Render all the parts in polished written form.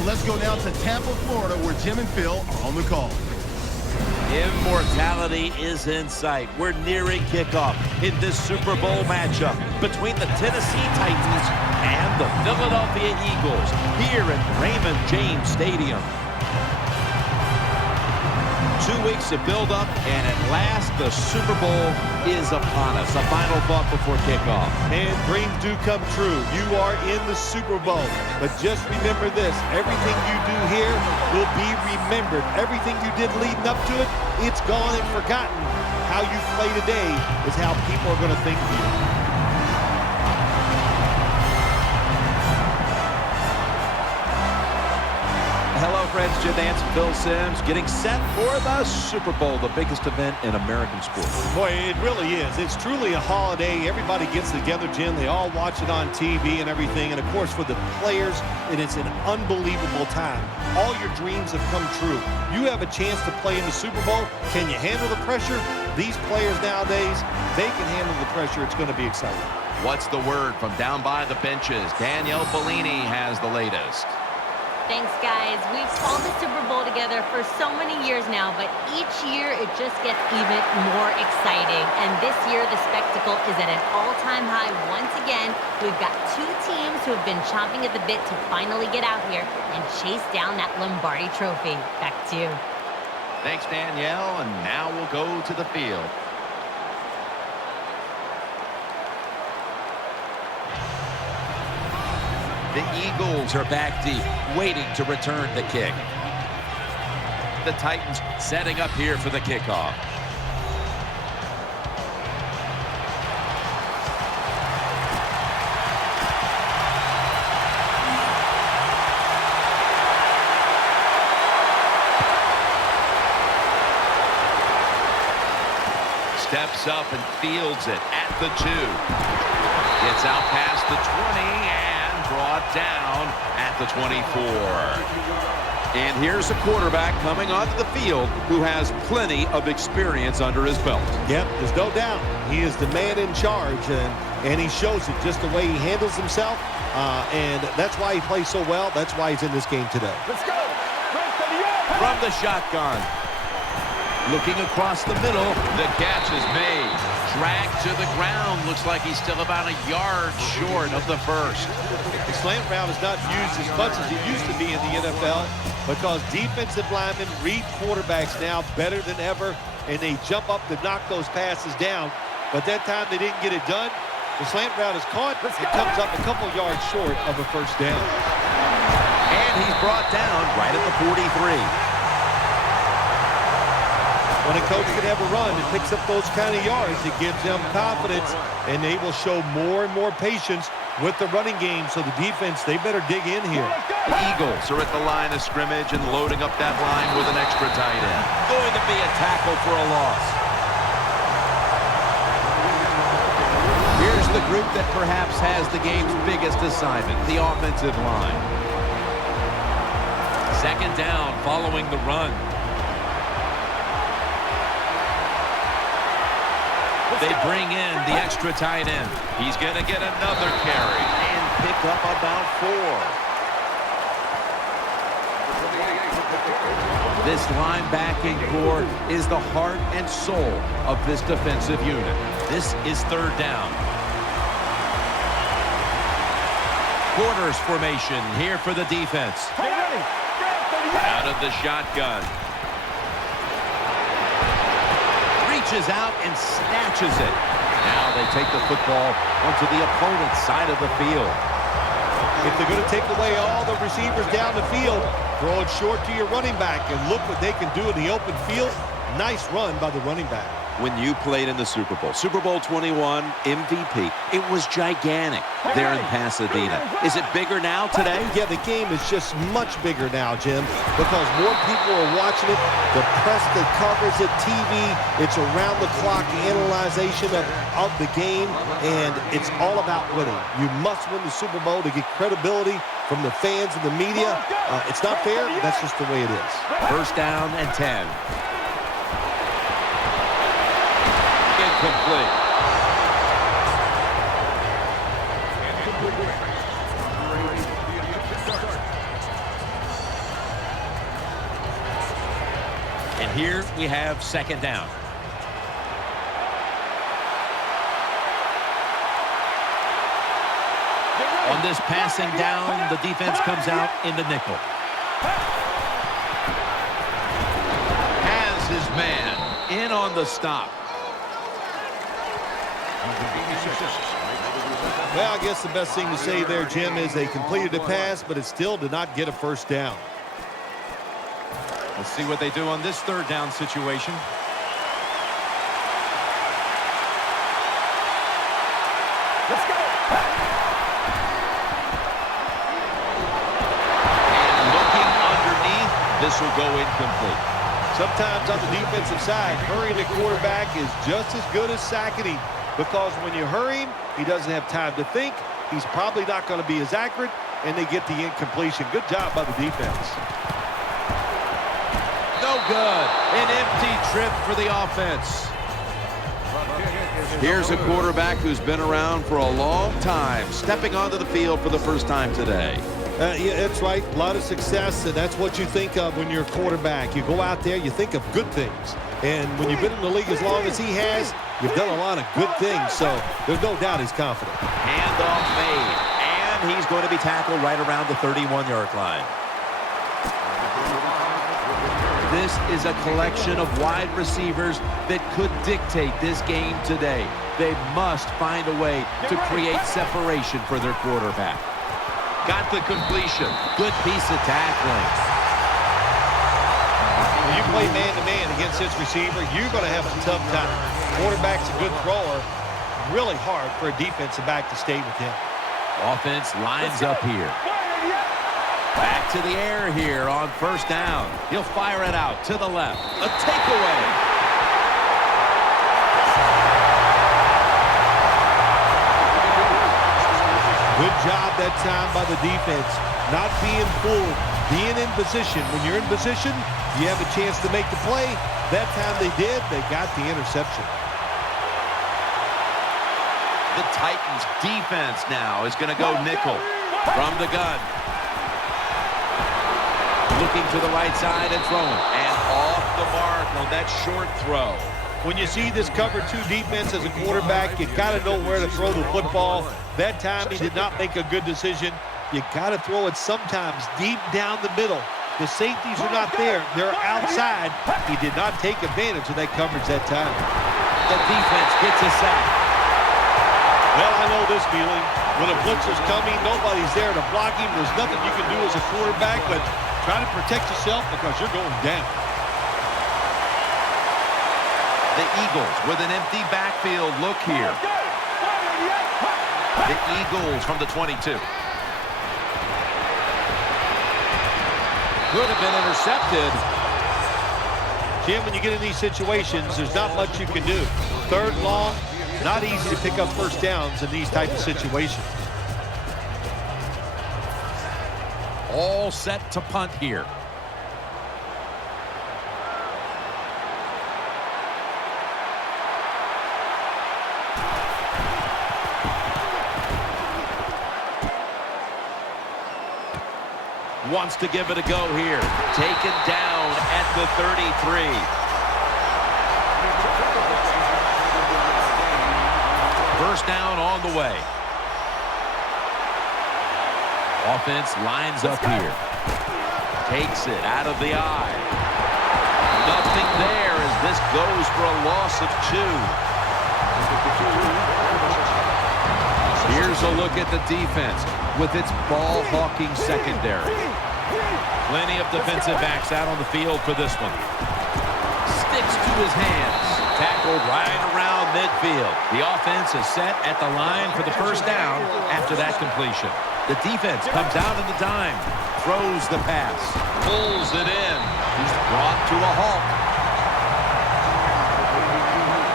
So let's go down to Tampa, Florida, where Jim and Phil are on the call. Immortality is in sight. We're nearing kickoff in this Super Bowl matchup between the Tennessee Titans and the Philadelphia Eagles here at Raymond James Stadium. 2 weeks of build-up, and at last the Super Bowl is upon us. A final thought before kickoff. And dreams do come true. You are in the Super Bowl. But just remember this, everything you do here will be remembered. Everything you did leading up to it, it's gone and forgotten. How you play today is how people are going to think of you. Hello, friends. Jim Nance and Phil Simms getting set for the Super Bowl, the biggest event in American sports. Boy, it really is. It's truly a holiday. Everybody gets together, Jim. They all watch it on TV and everything. And, of course, for the players, and it's an unbelievable time. All your dreams have come true. You have a chance to play in the Super Bowl. Can you handle the pressure? These players nowadays, they can handle the pressure. It's going to be exciting. What's the word from down by the benches? Danielle Bellini has the latest. Thanks, guys. We've followed the Super Bowl together for so many years now, but each year it just gets even more exciting. And this year, the spectacle is at an all-time high once again. We've got two teams who have been chomping at the bit to finally get out here and chase down that Lombardi trophy. Back to you. Thanks, Danielle. And now we'll go to the field. The Eagles are back deep, waiting to return the kick. The Titans setting up here for the kickoff. Steps up and fields it at the 2. Gets out past the 20 and brought down at the 24. And here's a quarterback coming onto the field who has plenty of experience under his belt. Yep, there's no doubt. He is the man in charge, and he shows it just the way he handles himself, and that's why he plays so well. That's why he's in this game today. Let's go. From the shotgun. Looking across the middle. The catch is made. Dragged to the ground. Looks like he's still about a yard short of the first. The slant route is not used as much as it used to be in the NFL because defensive linemen read quarterbacks now better than ever, and they jump up to knock those passes down. But that time they didn't get it done. The slant route is caught. It comes up a couple yards short of a first down. And he's brought down right at the 43. When a coach can have a run and picks up those kind of yards, it gives them confidence, and they will show more and more patience with the running game. So the defense, they better dig in here. The Eagles are at the line of scrimmage and loading up that line with an extra tight end. Going to be a tackle for a loss. Here's the group that perhaps has the game's biggest assignment, the offensive line. Second down following the run. They bring in the extra tight end. He's going to get another carry And pick up about 4. This linebacking core is the heart and soul of this defensive unit. This is third down. Quarters formation here for the defense. out of the shotgun. Reaches out and snatches it. Now they take the football onto the opponent's side of the field. If they're going to take away all the receivers down the field, throw it short to your running back, and look what they can do in the open field. Nice run by the running back. When you played in the Super Bowl 21 MVP, it was gigantic there in Pasadena. Is it bigger now today? Yeah, the game is just much bigger now, Jim, because more people are watching it. The press that covers it, TV, it's around-the-clock analyzation of the game, and it's all about winning. You must win the Super Bowl to get credibility from the fans and the media. It's not fair, but that's just the way it is. First down and 10. Incomplete. And here we have second down. On this passing down, the defense comes out in the nickel. Has his man in on the stop. Well, I guess the best thing to say there, Jim, is they completed a pass, but it still did not get a first down. Let's see what they do on this third down situation. Let's go. And looking underneath, this will go incomplete. Sometimes on the defensive side, hurrying the quarterback is just as good as sacking him, because when you hurry him, he doesn't have time to think. He's probably not going to be as accurate, and they get the incompletion. Good job by the defense. No good. An empty trip for the offense. Here's a quarterback who's been around for a long time, stepping onto the field for the first time today. Yeah, that's right. A lot of success, and that's what you think of when you're a quarterback. You go out there, you think of good things. And when you've been in the league as long as he has, you've done a lot of good things. So there's no doubt he's confident. Handoff made. And he's going to be tackled right around the 31-yard line. This is a collection of wide receivers that could dictate this game today. They must find a way to create separation for their quarterback. Got the completion. Good piece of tackling. When you play man-to-man against this receiver, you're going to have a tough time. Quarterback's a good thrower. Really hard for a defensive back to stay with him. Offense lines up here. Back to the air here on first down. He'll fire it out to the left. A takeaway. Good job that time by the defense. Not being fooled, being in position. When you're in position, you have a chance to make the play. That time they did. They got the interception. The Titans defense now is going to go nickel from the gun. Looking to the right side and throwing. And off the mark on that short throw. When you see this cover two defense as a quarterback, you got to know where to throw the football. That time he did not make a good decision. You got to throw it sometimes deep down the middle. The safeties are not there. They're outside. He did not take advantage of that coverage that time. The defense gets a sack. Well, I know this feeling. When a blitz is coming, nobody's there to block him. There's nothing you can do as a quarterback, but try to protect yourself because you're going down. The Eagles with an empty backfield look here. The Eagles from the 22. Could have been intercepted. Jim, when you get in these situations, there's not much you can do. Third and long, not easy to pick up first downs in these type of situations. All set to punt here. Wants to give it a go here. Taken down at the 33. First down on the way. Offense lines up here. Takes it out of the eye. Nothing there as this goes for a loss of 2. Here's a look at the defense with its ball-hawking secondary. Plenty of defensive backs out on the field for this one. Sticks to his hands. Tackled right around midfield. The offense is set at the line for the first down after that completion. The defense comes out in the dime. Throws the pass. Pulls it in. He's brought to a halt.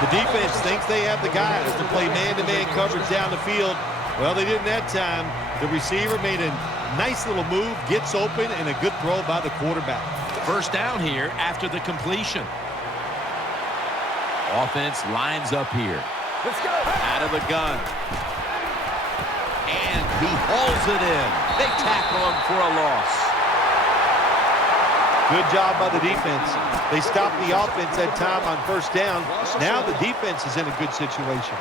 The defense thinks they have the guys to play man-to-man coverage down the field. Well, they didn't that time. The receiver made a nice little move, gets open, and a good throw by the quarterback. First down here after the completion. Offense lines up here. Let's go. Out of the gun. And he hauls it in. They tackle him for a loss. Good job by the defense. They stopped the offense that time on first down. Now the defense is in a good situation.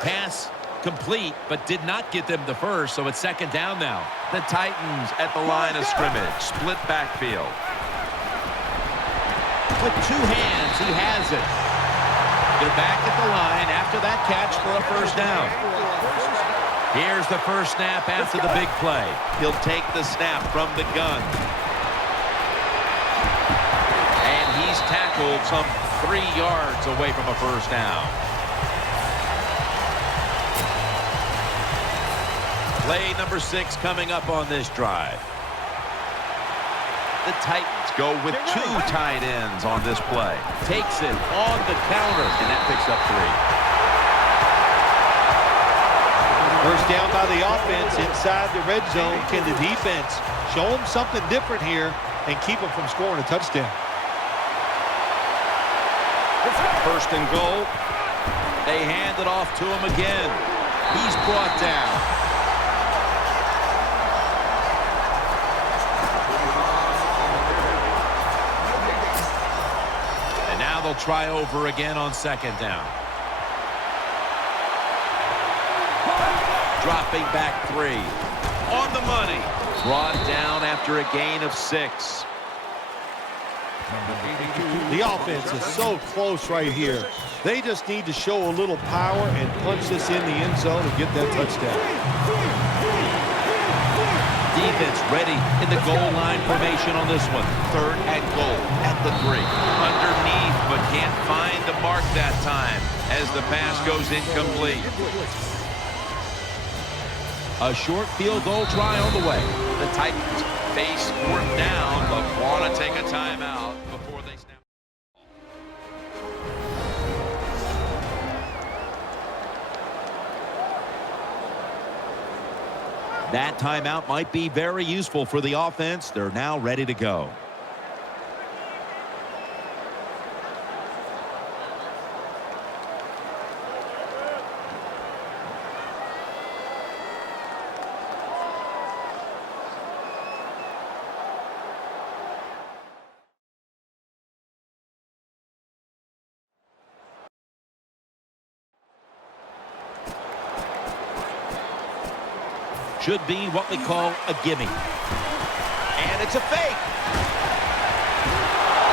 Pass complete, but did not get them the first, so it's second down now. The Titans at the line of scrimmage. Split backfield. With two hands, he has it. They're back at the line after that catch for a first down. Here's the first snap after the big play. He'll take the snap from the gun. And he's tackled some 3 yards away from a first down. Play number 6 coming up on this drive. The Titans go with 2 tight ends on this play. Takes it on the counter, and that picks up 3. First down by the offense inside the red zone. Can the defense show them something different here and keep them from scoring a touchdown? First and goal. They hand it off to him again. He's brought down. They'll try over again on second down. Dropping back 3. On the money. Brought down after a gain of 6. The offense is so close right here. They just need to show a little power and punch this in the end zone and get that touchdown. Defense ready in the goal line formation on this one. 3rd and goal at the 3. Underneath, but can't find the mark that time as the pass goes incomplete. A short field goal try on the way. The Titans face 4th down, but want to take a timeout before they snap. That timeout might be very useful for the offense. They're now ready to go. Should be what we call a gimme. And it's a fake.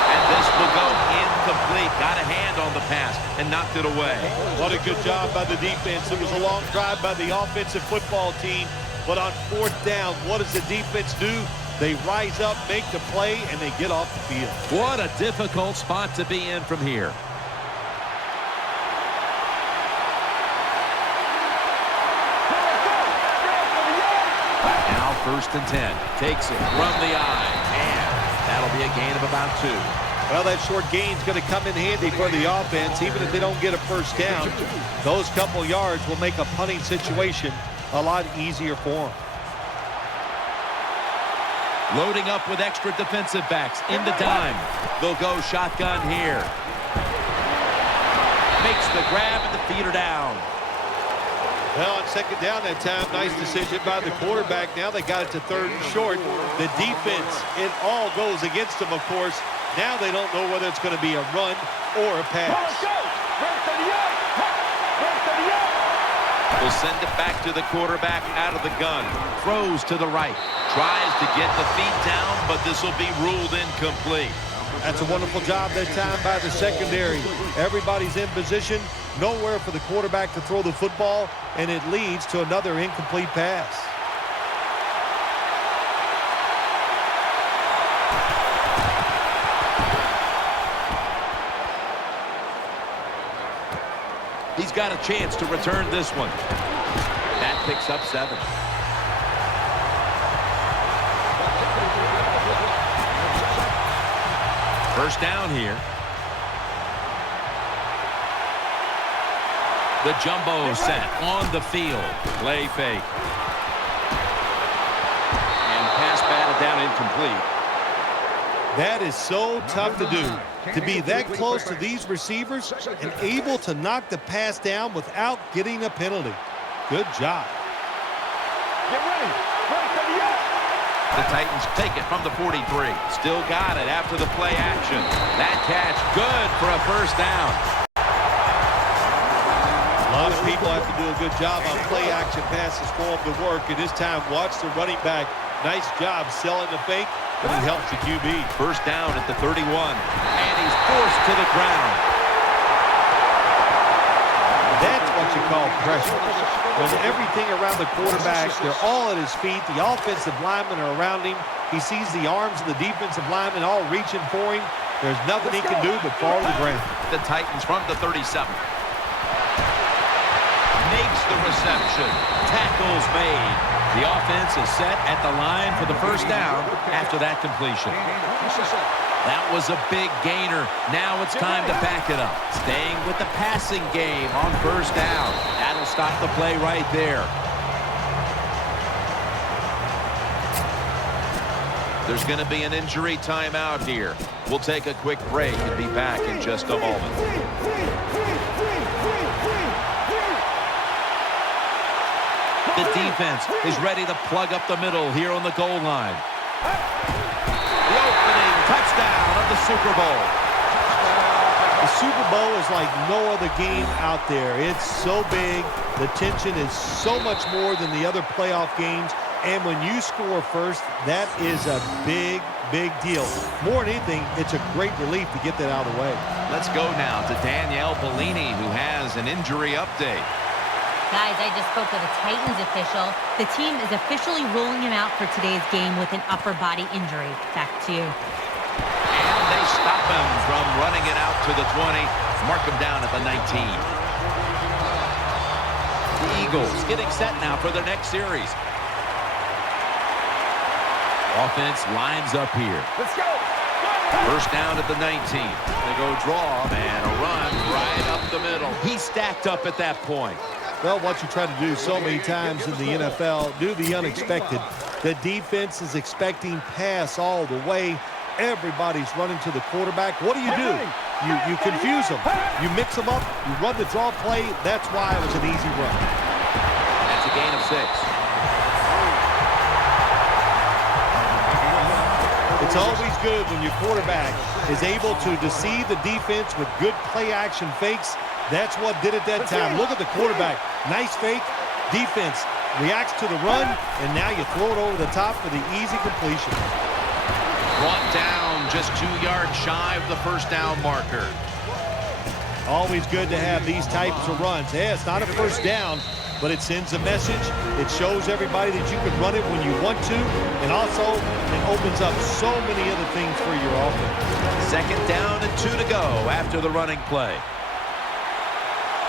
And this will go incomplete. Got a hand on the pass and knocked it away. What a good job by the defense. It was a long drive by the offensive football team. But on 4th down, what does the defense do? They rise up, make the play, and they get off the field. What a difficult spot to be in from here. First and 10. Takes it from the eye. And that'll be a gain of about 2. Well, that short gain's going to come in handy for the offense. Even if they don't get a first down, those couple yards will make a punting situation a lot easier for them. Loading up with extra defensive backs in the dime. They'll go shotgun here. Makes the grab and the feet are down. Well, on second down that time, nice decision by the quarterback. Now they got it to 3rd and short. The defense, it all goes against them, of course. Now they don't know whether it's going to be a run or a pass. We'll send it back to the quarterback out of the gun. Throws to the right. Tries to get the feet down, but this will be ruled incomplete. That's a wonderful job that time by the secondary. Everybody's in position. Nowhere for the quarterback to throw the football, and it leads to another incomplete pass. He's got a chance to return this one. That picks up 7. First down here. The jumbo set on the field. Play fake. And pass batted down incomplete. That is so tough to do, to be that close to these receivers and able to knock the pass down without getting a penalty. Good job. Get ready. The Titans take it from the 43. Still got it after the play action. That catch good for a first down. A lot of people have to do a good job on play action passes for them to work. And this time, watch the running back. Nice job selling the fake, but he helps the QB. First down at the 31. And he's forced to the ground. That's what you call pressure. When everything around the quarterback, they're all at his feet. The offensive linemen are around him. He sees the arms of the defensive linemen all reaching for him. There's nothing he can do but fall to the ground. The Titans from the 37. Makes the reception. Tackles made. The offense is set at the line for the first down after that completion. That was a big gainer. Now it's time to back it up. Staying with the passing game on first down. That'll stop the play right there. There's going to be an injury timeout here. We'll take a quick break and be back in just a moment. The defense is ready to plug up the middle here on the goal line. The opening touchdown of the Super Bowl. The Super Bowl is like no other game out there. It's so big. The tension is so much more than the other playoff games. And when you score first, that is a big, big deal. More than anything, it's a great relief to get that out of the way. Let's go now to Danielle Bellini, who has an injury update. Guys, I just spoke with a Titans official. The team is officially ruling him out for today's game with an upper body injury. Back to you. And they stop him from running it out to the 20. Mark him down at the 19. The Eagles getting set now for their next series. Offense lines up here. Let's go. First down at the 19. They go draw, and a run right up the middle. He stacked up at that point. Well, what you try to do so many times in the NFL, do the unexpected. The defense is expecting pass all the way. Everybody's running to the quarterback. What do? You confuse them. You mix them up. You run the draw play. That's why it was an easy run. That's a gain of 6. It's always good when your quarterback is able to deceive the defense with good play-action fakes. That's what did it that time. Look at the quarterback. Nice fake. Defense reacts to the run, and now you throw it over the top for the easy completion. Brought down just 2 yards shy of the first down marker. Always good to have these types of runs. Yeah, it's not a first down, but it sends a message. It shows everybody that you can run it when you want to, and also it opens up so many other things for your offense. Second down and 2 to go after the running play.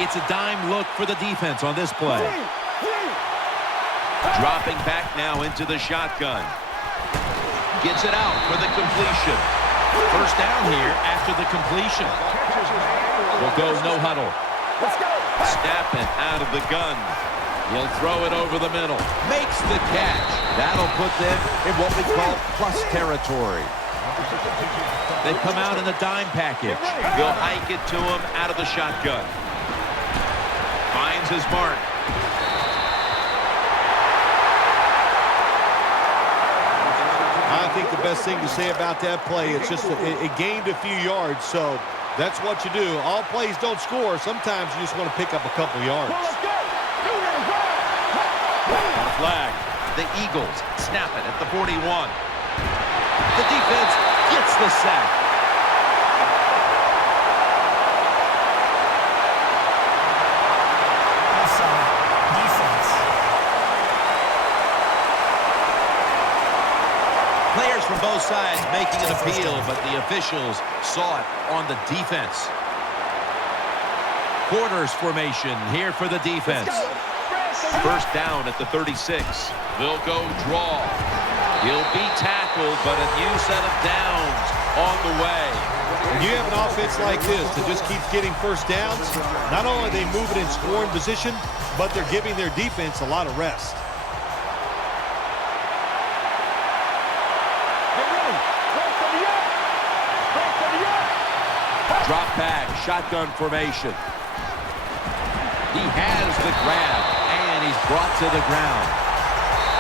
It's a dime look for the defense on this play. Dropping back now into the shotgun. Gets it out for the completion. First down here after the completion. Will go no huddle. Snapping out of the gun. He'll throw it over the middle. Makes the catch. That'll put them in what we call plus territory. They come out in the dime package. He'll hike it to him out of the shotgun. Finds his mark. I think the best thing to say about that play, it's just it gained a few yards, so that's what you do. All plays don't score. Sometimes you just want to pick up a couple yards. Flag. The Eagles snap it at the 41. The defense gets the sack. Players from both sides making an appeal, but the officials saw it on the defense. Quarters formation here for the defense. First down at the 36. They'll go draw. He'll be tackled, but a new set of downs on the way. When you have an offense like this that just keeps getting first downs, not only are they moving in scoring position, but they're giving their defense a lot of rest. Drop back, shotgun formation. He has the grab, and he's brought to the ground.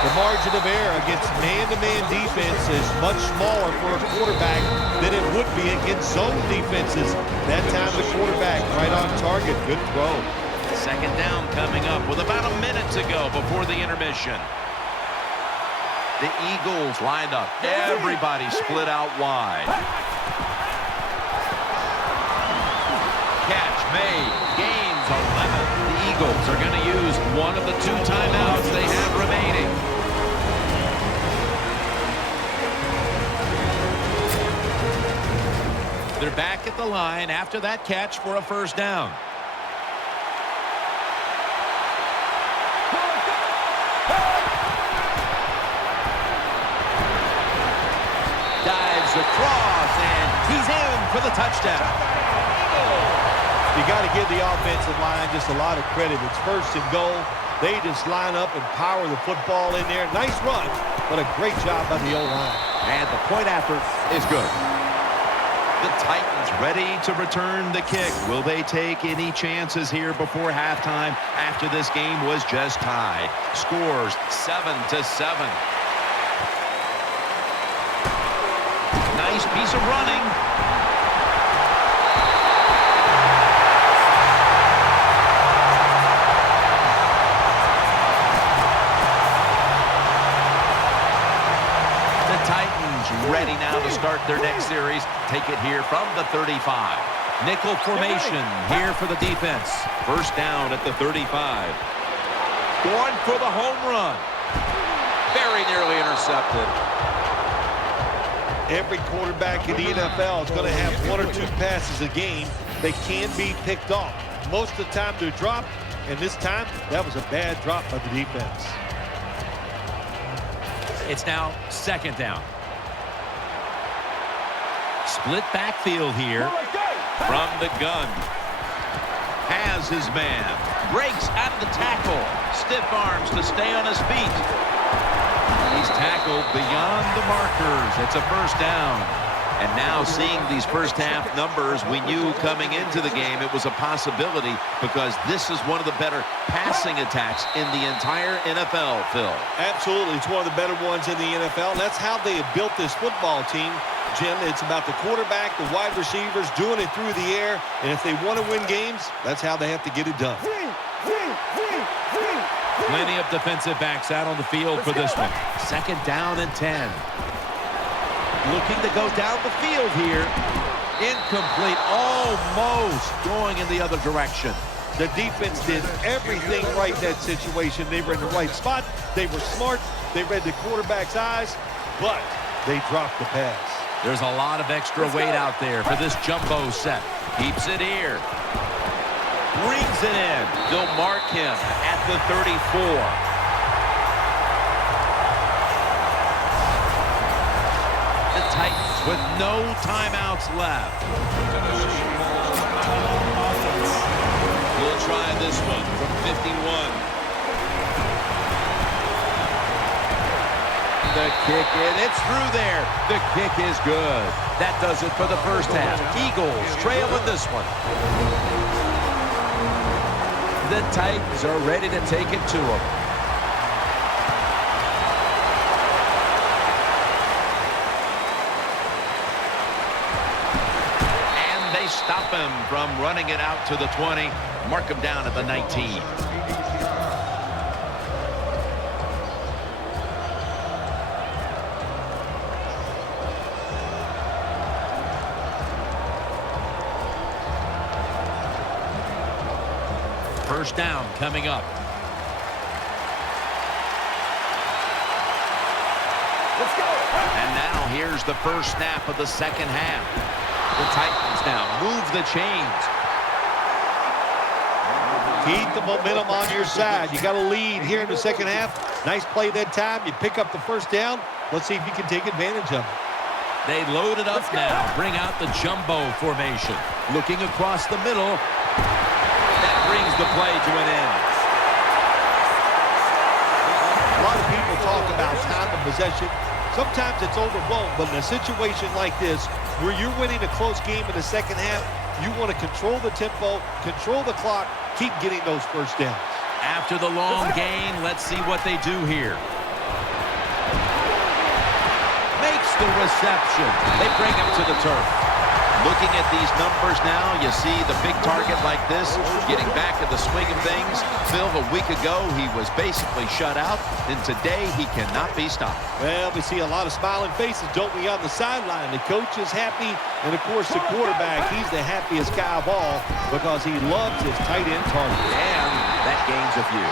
The margin of error against man-to-man defense is much smaller for a quarterback than it would be against zone defenses. That time the quarterback right on target. Good throw. Second down coming up with about a minute to go before the intermission. The Eagles lined up. Everybody split out wide. Catch made. Gains 11. The Eagles are going to use one of the 2 timeouts they have remaining. They're back at the line after that catch for a first down. Dives across, and he's in for the touchdown. You got to give the offensive line just a lot of credit. It's first and goal. They just line up and power the football in there. Nice run, but a great job by the O-line. And the point after is good. The Titans ready to return the kick. Will they take any chances here before halftime after this game was just tied? Scores 7-7. Nice piece of running. Ready now to start their next series. Take it here from the 35. Nickel formation here for the defense. First down at the 35. Going for the home run. Very nearly intercepted. Every quarterback in the NFL is going to have 1 or 2 passes a game. They can be picked off. Most of the time they're dropped, and this time that was a bad drop by the defense. It's now second down. Split backfield here from the gun. Has his man. Breaks out of the tackle. Stiff arms to stay on his feet. He's tackled beyond the markers. It's a first down. And now seeing these first half numbers, we knew coming into the game it was a possibility because this is one of the better passing attacks in the entire NFL, Phil. Absolutely. It's one of the better ones in the NFL. That's how they have built this football team, Jim. It's about the quarterback, the wide receivers, doing it through the air. And if they want to win games, that's how they have to get it done. Plenty of defensive backs out on the field for this one. Second down and 10. Looking to go down the field here. Incomplete. Almost going in the other direction. The defense did everything right in that situation. They were in the right spot. They were smart. They read the quarterback's eyes, but they dropped the pass. There's a lot of extra weight out there for this jumbo set. Keeps it here. Brings it in. They'll mark him at the 34. Titans with no timeouts left. We'll try this one from 51. The kick in. It's through there. The kick is good. That does it for the first half. Eagles trailing this one. The Titans are ready to take it to them. Stop him from running it out to the 20. Mark him down at the 19. First down coming up. Let's go. And now here's the first snap of the second half. The Titans now move the chains. Keep the momentum on your side. You got a lead here in the second half. Nice play that time. You pick up the first down. Let's see if you can take advantage of it. They load it up now. Bring out the jumbo formation. Looking across the middle. That brings the play to an end. A lot of people talk about time of possession. Sometimes it's overblown, but in a situation like this, where you're winning a close game in the second half, You want to control the tempo, control the clock, keep getting those first downs. After the long gain, let's see what they do here. Makes the reception. They bring him to the turf. Looking at these numbers now, you see the big target like this, getting back in the swing of things. Phil, a week ago, he was basically shut out, and today he cannot be stopped. Well, we see a lot of smiling faces, don't we, on the sideline? The coach is happy, and, of course, the quarterback, he's the happiest guy of all because he loves his tight end target. And that gains a few.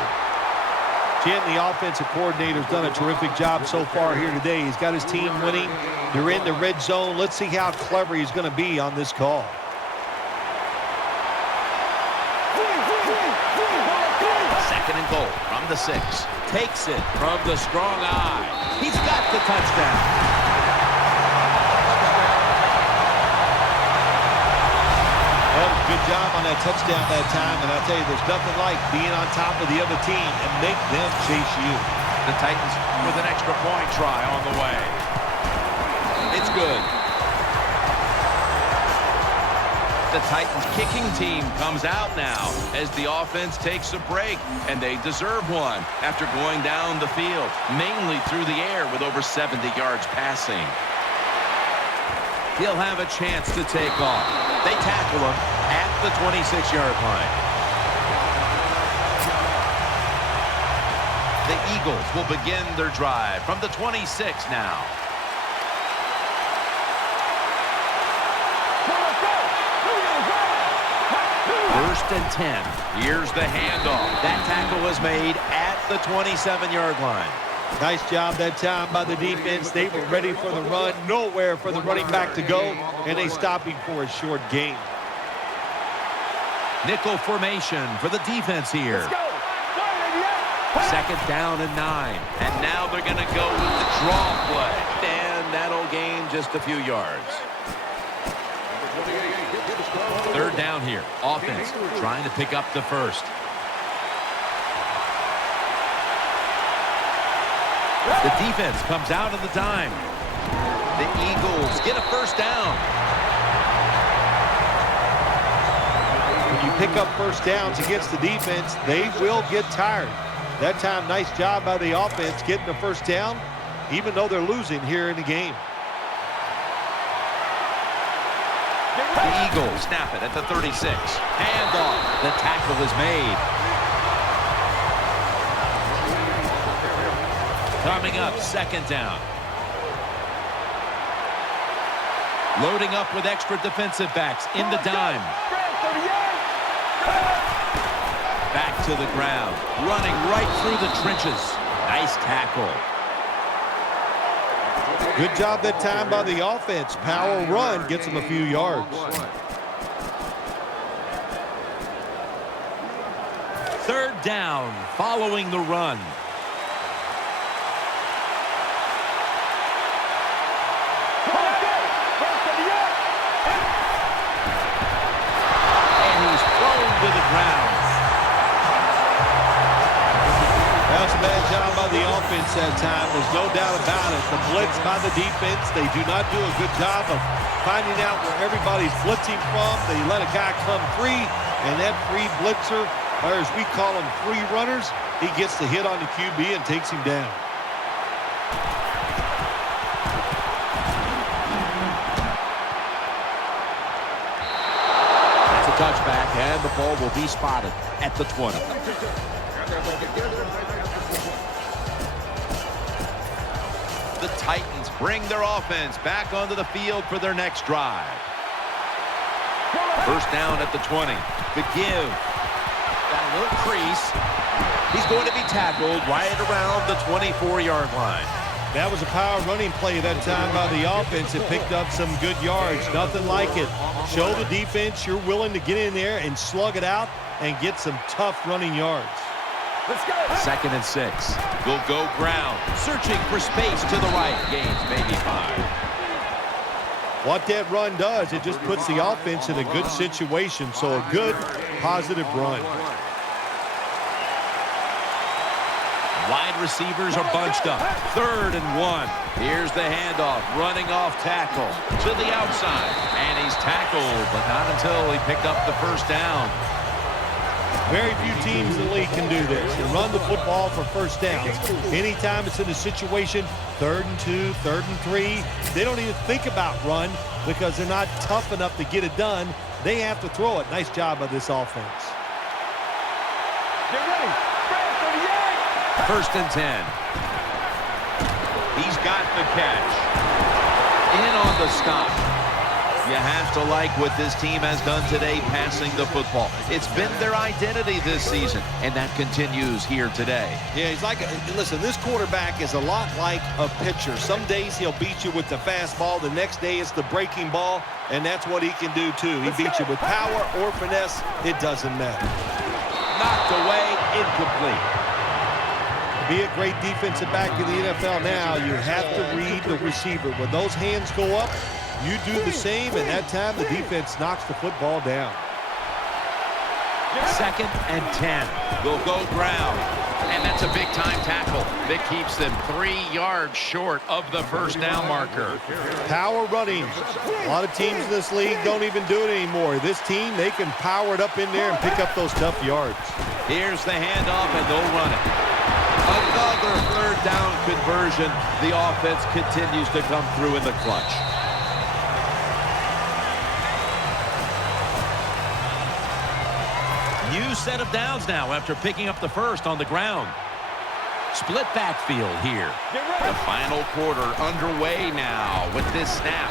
Jim, the offensive coordinator's done a terrific job so far here today. He's got his team winning. They're in the red zone. Let's see how clever he's going to be on this call. Second and goal from the 6. Takes it from the strong eye. He's got the touchdown. Good job on that touchdown that time, and I'll tell you, there's nothing like being on top of the other team and make them chase you. The Titans with an extra point try on the way. It's good. The Titans kicking team comes out now as the offense takes a break, and they deserve one after going down the field, mainly through the air with over 70 yards passing. He'll have a chance to take off. They tackle him at the 26-yard line. The Eagles will begin their drive from the 26 now. First and 10. Here's the handoff. That tackle was made at the 27-yard line. Nice job that time by the defense. They were ready for the run. Nowhere for the running back to go, and they stopped him for a short gain. Nickel formation for the defense here. Second down and 9. And now they're going to go with the draw play. And that'll gain just a few yards. Third down here. Offense trying to pick up the first. The defense comes out of the dime. The Eagles get a first down. When you pick up first downs against the defense, they will get tired. That time, nice job by the offense getting the first down, even though they're losing here in the game. The Eagles snap it at the 36. Handoff. The tackle is made. Coming up, second down. Loading up with extra defensive backs in the dime. Back to the ground. Running right through the trenches. Nice tackle. Good job that time by the offense. Power run gets them a few yards. Third down following the run. To the ground. That was a bad job by the offense that time. There's no doubt about it. The blitz by the defense, they do not do a good job of finding out where everybody's blitzing from. They let a guy come free, and that free blitzer, or as we call them, free runners, he gets the hit on the QB and takes him down. Touchback, and the ball will be spotted at the 20. The Titans bring their offense back onto the field for their next drive. First down at the 20. The give. Got a little crease. He's going to be tackled right around the 24-yard line. That was a power running play that time by the offense. It picked up some good yards. Nothing like it. Show the defense you're willing to get in there and slug it out and get some tough running yards. Let's go. Second and 6. Will go ground. Searching for space to the right. Gains maybe 5. What that run does, it just puts the offense in a good situation. So a good, positive run. Wide receivers are bunched up. 3rd and 1. Here's the handoff. Running off tackle to the outside. And he's tackled, but not until he picked up the first down. Very few teams in the league can do this and run the football for first downs. Anytime it's in a situation, 3rd and 2, 3rd and 3, they don't even think about run because they're not tough enough to get it done. They have to throw it. Nice job by this offense. Get ready. 1st and 10. He's got the catch. In on the stop. You have to like what this team has done today passing the football. It's been their identity this season, and that continues here today. Yeah, he's like, listen, this quarterback is a lot like a pitcher. Some days he'll beat you with the fastball. The next day it's the breaking ball, and that's what he can do too. He beats you with power or finesse. It doesn't matter. Knocked away, incomplete. Be a great defensive back in the NFL now, you have to read the receiver. When those hands go up, you do the same, and that time the defense knocks the football down. 2nd and 10. Will go ground. And that's a big-time tackle that keeps them 3 yards short of the first down marker. Power running. A lot of teams in this league don't even do it anymore. This team, they can power it up in there and pick up those tough yards. Here's the handoff, and they'll run it. Another 3rd down conversion. The offense continues to come through in the clutch. New set of downs now after picking up the first on the ground. Split backfield here. The final quarter underway now with this snap.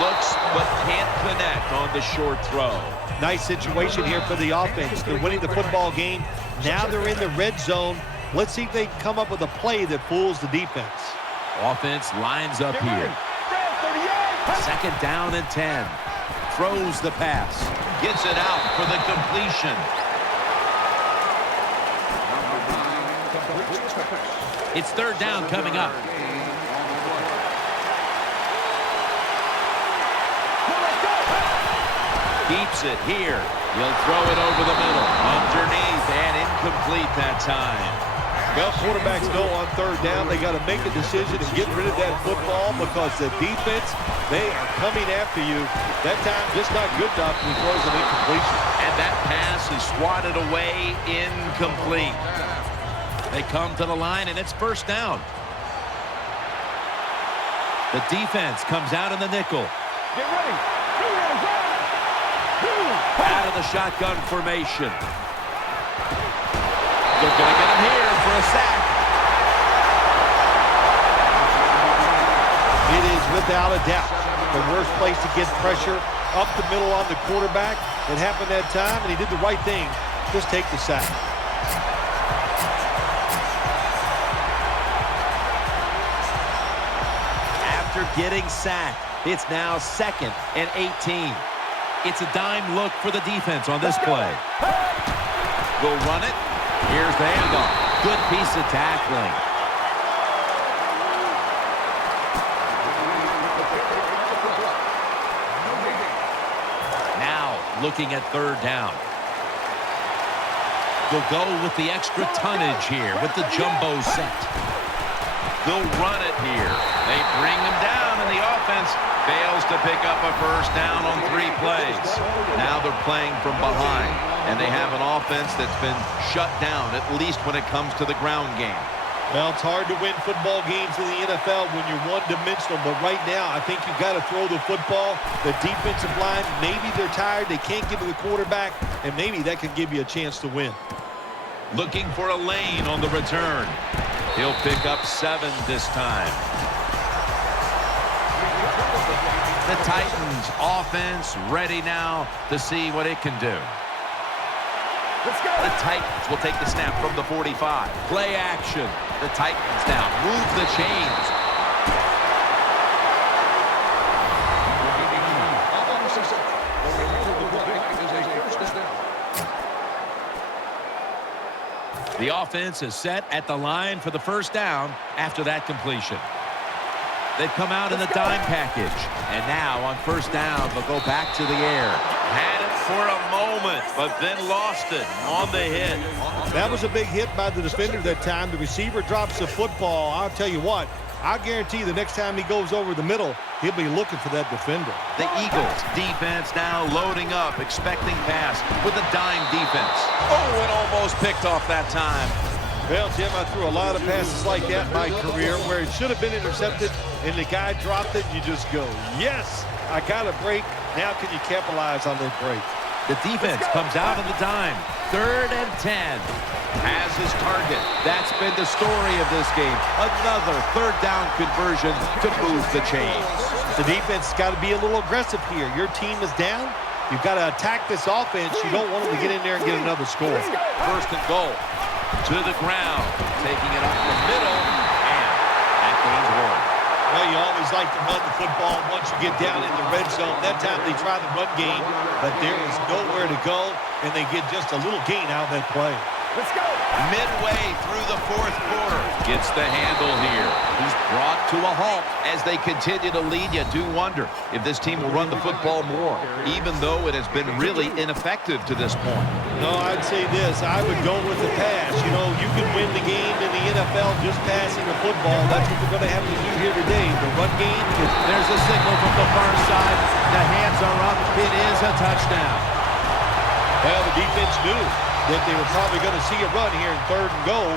Looks but can't connect on the short throw. Nice situation here for the offense. They're winning the football game. Now they're in the red zone. Let's see if they can come up with a play that fools the defense. Offense lines up here. 2nd down and 10. Throws the pass. Gets it out for the completion. It's 3rd down coming up. Keeps it here. He'll throw it over the middle. Underneath and incomplete that time. Well, quarterbacks know on 3rd down they got to make a decision and get rid of that football because the defense, they are coming after you. That time just not good enough. He throws an incompletion. And that pass is swatted away, incomplete. They come to the line, and it's 1st down. The defense comes out in the nickel. Get ready. Out of the shotgun formation. They're going to get him here for a sack. It is without a doubt the worst place to get pressure up the middle on the quarterback. It happened that time, and he did the right thing. Just take the sack. After getting sacked, it's now 2nd and 18. It's a dime look for the defense on this play. We'll run it. Here's the handoff. Good piece of tackling. Now looking at 3rd down. They'll go with the extra tonnage here with the jumbo set. They'll run it here. They bring them down, and the offense fails to pick up a first down on 3 plays. Now they're playing from behind, and they have an offense that's been shut down, at least when it comes to the ground game. Well, it's hard to win football games in the NFL when you're one-dimensional, but right now I think you've got to throw the football. The defensive line, maybe they're tired, they can't get to the quarterback, and maybe that could give you a chance to win. Looking for a lane on the return. He'll pick up 7 this time. The Titans offense ready now to see what it can do. Let's go. The Titans will take the snap from the 45. Play action. The Titans now move the chains. The offense is set at the line for the first down after that completion. They've come out in the dime package. And now on first down, they'll go back to the air. Had it for a moment, but then lost it on the hit. That was a big hit by the defender that time. The receiver drops the football. I'll tell you what, I guarantee the next time he goes over the middle, he'll be looking for that defender. The Eagles defense now loading up, expecting pass with a dime defense. Oh, and almost picked off that time. Well, Jim, I threw a lot of passes like that in my career where it should have been intercepted and the guy dropped it. You just go, yes, I got a break. Now can you capitalize on that break? The defense comes out on the dime. 3rd and 10. Has his target. That's been the story of this game. Another 3rd down conversion to move the chains. The defense has got to be a little aggressive here. Your team is down. You've got to attack this offense. You don't want them to get in there and get another score. 1st and goal. To the ground. Taking it up the middle. And that gains 1. Well, you always like to run the football once you get down in the red zone. That time they try the run game, but there is nowhere to go, and they get just a little gain out of that play. Let's go. Midway through the 4th quarter. Gets the handle here. He's brought to a halt as they continue to lead. You do wonder if this team will run the football more, even though it has been really ineffective to this point. No, I'd say this. I would go with the pass. You know, you can win the game in the NFL just passing the football. That's what we're going to have to do here today. The run game is... There's a signal from the far side. The hands are up. It is a touchdown. Well, the defense knew that they were probably going to see a run here in 3rd and goal.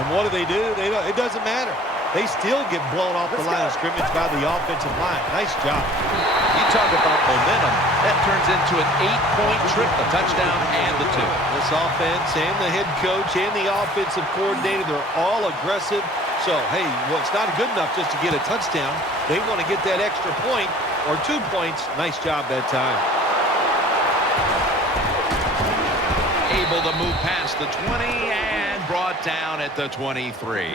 And what do? It doesn't matter. They still get blown off the line of scrimmage by the offensive line. Nice job. You talk about momentum. That turns into an 8-point trip, a touchdown and the 2. This offense and the head coach and the offensive coordinator, they're all aggressive. So, hey, well, it's not good enough just to get a touchdown. They want to get that extra point or 2 points. Nice job that time. Able to move past the 20 and brought down at the 23.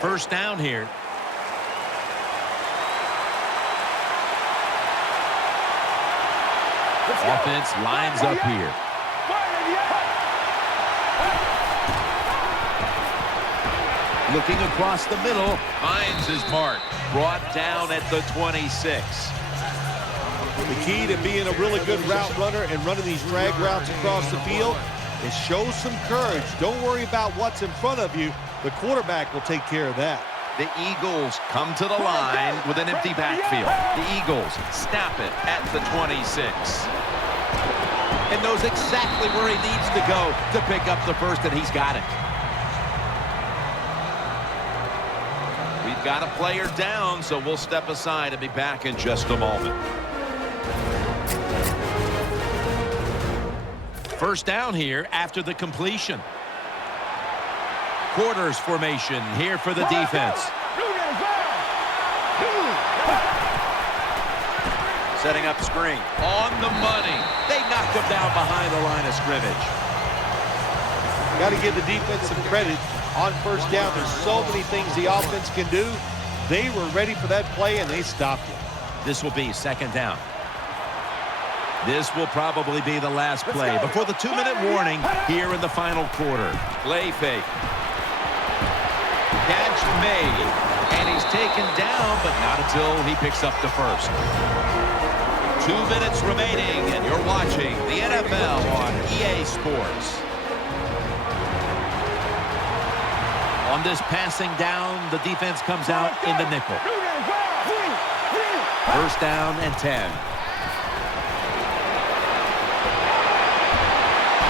First down here. Offense lines up here. Looking across the middle. Finds his mark. Brought down at the 26. The key to being a really good route runner and running these drag routes across the field is show some courage. Don't worry about what's in front of you. The quarterback will take care of that. The Eagles come to the line with an empty backfield. The Eagles snap it at the 26. And knows exactly where he needs to go to pick up the first, and he's got it. We've got a player down, so we'll step aside and be back in just a moment. First down here after the completion. Quarters formation here for the defense. Setting up screen. On the money. They knocked him down behind the line of scrimmage. Got to give the defense some credit on first down. There's so many things the offense can do. They were ready for that play, and they stopped it. This will be 2nd down. This will probably be the last play before the 2-minute warning here in the final quarter. Play fake. Catch made. And he's taken down, but not until he picks up the first. 2 minutes remaining, and you're watching the NFL on EA Sports. On this passing down, the defense comes out in the nickel. First down and 10.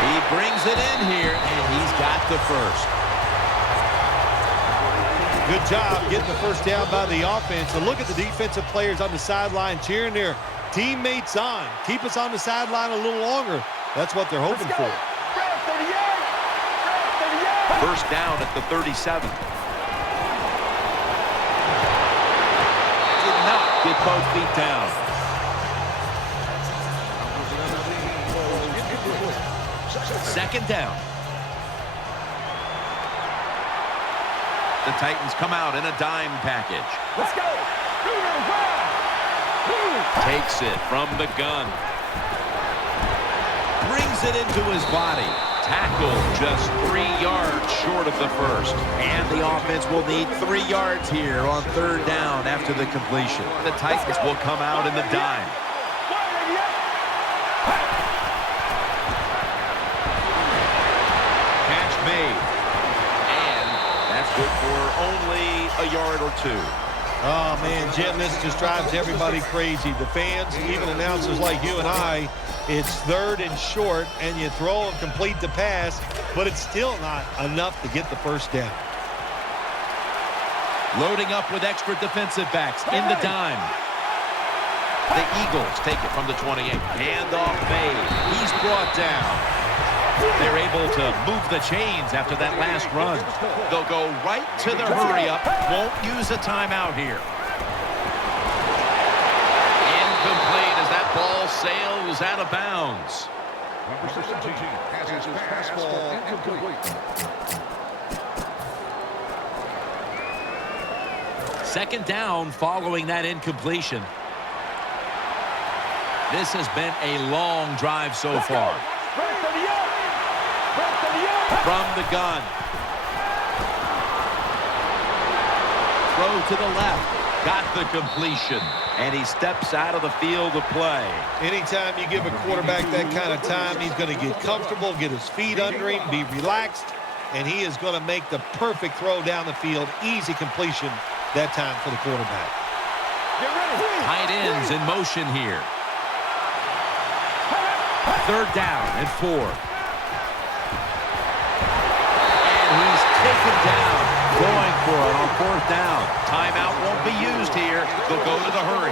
He brings it in here, and he's got the first. Good job getting the first down by the offense. And look at the defensive players on the sideline cheering their teammates on. Keep us on the sideline a little longer. That's what they're hoping for. First down at the 37. Did not get both feet down. Second down. The Titans come out in a dime package. Let's go. Takes it from the gun. brings it into his body. Tackle just 3 yards short of the first. And the offense will need 3 yards here on 3rd down after the completion. The Titans will come out in the dime. Catch made. And that's good for only a yard or 2. Oh, man, Jim, this just drives everybody crazy. The fans, even announcers like you and I, it's 3rd and short, and you throw and complete the pass, but it's still not enough to get the first down. Loading up with extra defensive backs in the dime. The Eagles take it from the 28. Handoff made. He's brought down. They're able to move the chains after that last run. They'll go right to the hurry-up. Won't use a timeout here. Incomplete as that ball sails out of bounds. Number 17 has his pass ball incomplete. 2nd down following that incompletion. This has been a long drive so far. From the gun. Throw to the left. Got the completion. And he steps out of the field of play. Anytime you give a quarterback that kind of time, he's going to get comfortable, get his feet under him, be relaxed, and he is going to make the perfect throw down the field. Easy completion that time for the quarterback. Tight ends in motion here. 3rd down and 4. He's taken down, going for it on 4th down. Timeout won't be used here. They'll go to the hurry.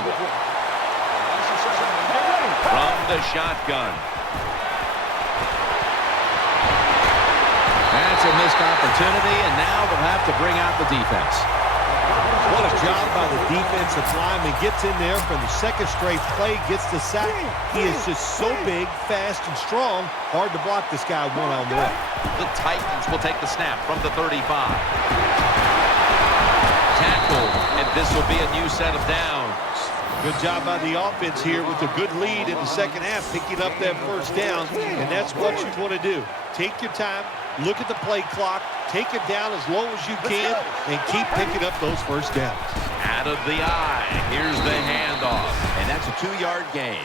From the shotgun. That's a missed opportunity, and now they'll have to bring out the defense. What a job by the defensive lineman. Gets in there for the 2nd straight play, gets the sack. He is just so big, fast, and strong. Hard to block this guy one-on-one. The Titans will take the snap from the 35. Tackle, and this will be a new set of downs. Good job by the offense here with a good lead in the 2nd half, picking up that 1st down, and that's what you want to do. Take your time, look at the play clock, take it down as low as you can, and keep picking up those 1st downs. Out of the eye, here's the handoff, and that's a 2-yard gain.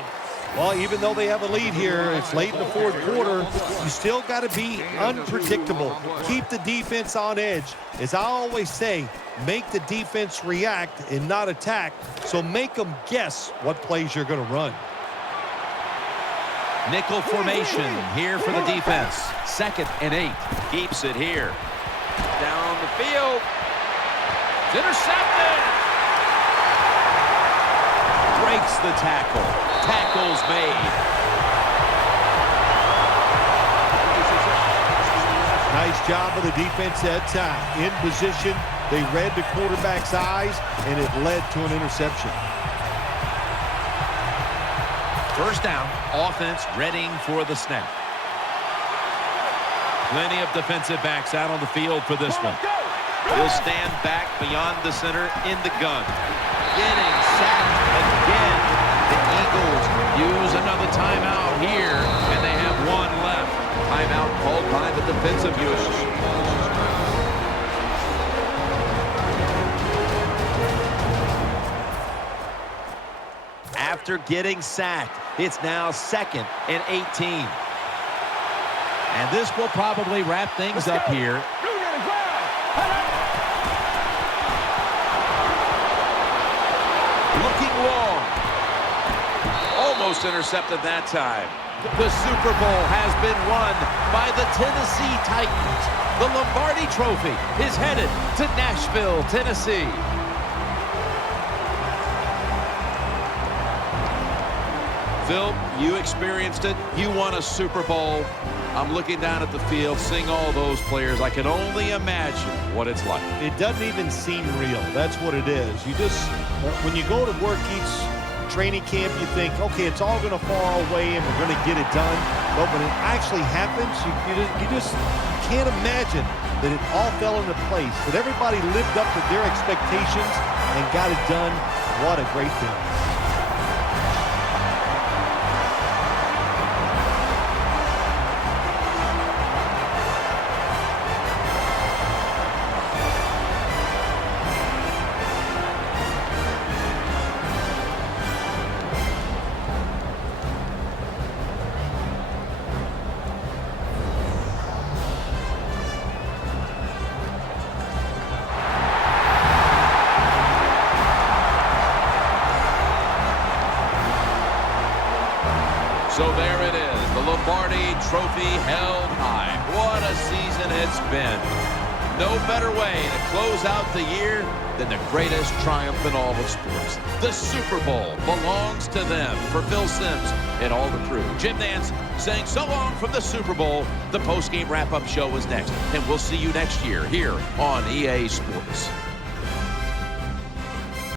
Well, even though they have a lead here, it's late in the 4th quarter, you still got to be unpredictable. Keep the defense on edge. As I always say, make the defense react and not attack, so make them guess what plays you're going to run. Nickel formation here for the defense. 2nd and 8. Keeps it here. Down the field. It's intercepted. Breaks the tackle. Tackles made. Nice job of the defense that time. In position, they read the quarterback's eyes, and it led to an interception. 1st down, offense readying for the snap. Plenty of defensive backs out on the field for this one. He'll stand back beyond the center in the gun. Getting sacked again. The Eagles use another timeout here, and they have 1 left. Timeout called by the defensive unit. After getting sacked, it's now 2nd and 18. And this will probably wrap things up here. Looking long. Almost intercepted that time. The Super Bowl has been won by the Tennessee Titans. The Lombardi Trophy is headed to Nashville, Tennessee. Phil, you experienced it. You won a Super Bowl. I'm looking down at the field, seeing all those players. I can only imagine what it's like. It doesn't even seem real. That's what it is. You just, when you go to work each training camp, you think, okay, it's all going to fall away and we're going to get it done. But when it actually happens, you just can't imagine that it all fell into place, that everybody lived up to their expectations and got it done. What a great feeling. So there it is, the Lombardi Trophy held high. What a season it's been. No better way to close out the year than the greatest triumph in all of sports. The Super Bowl belongs to them. For Phil Simms and all the crew, Jim Nance saying so long from the Super Bowl. The post-game wrap-up show is next, and we'll see you next year here on EA Sports.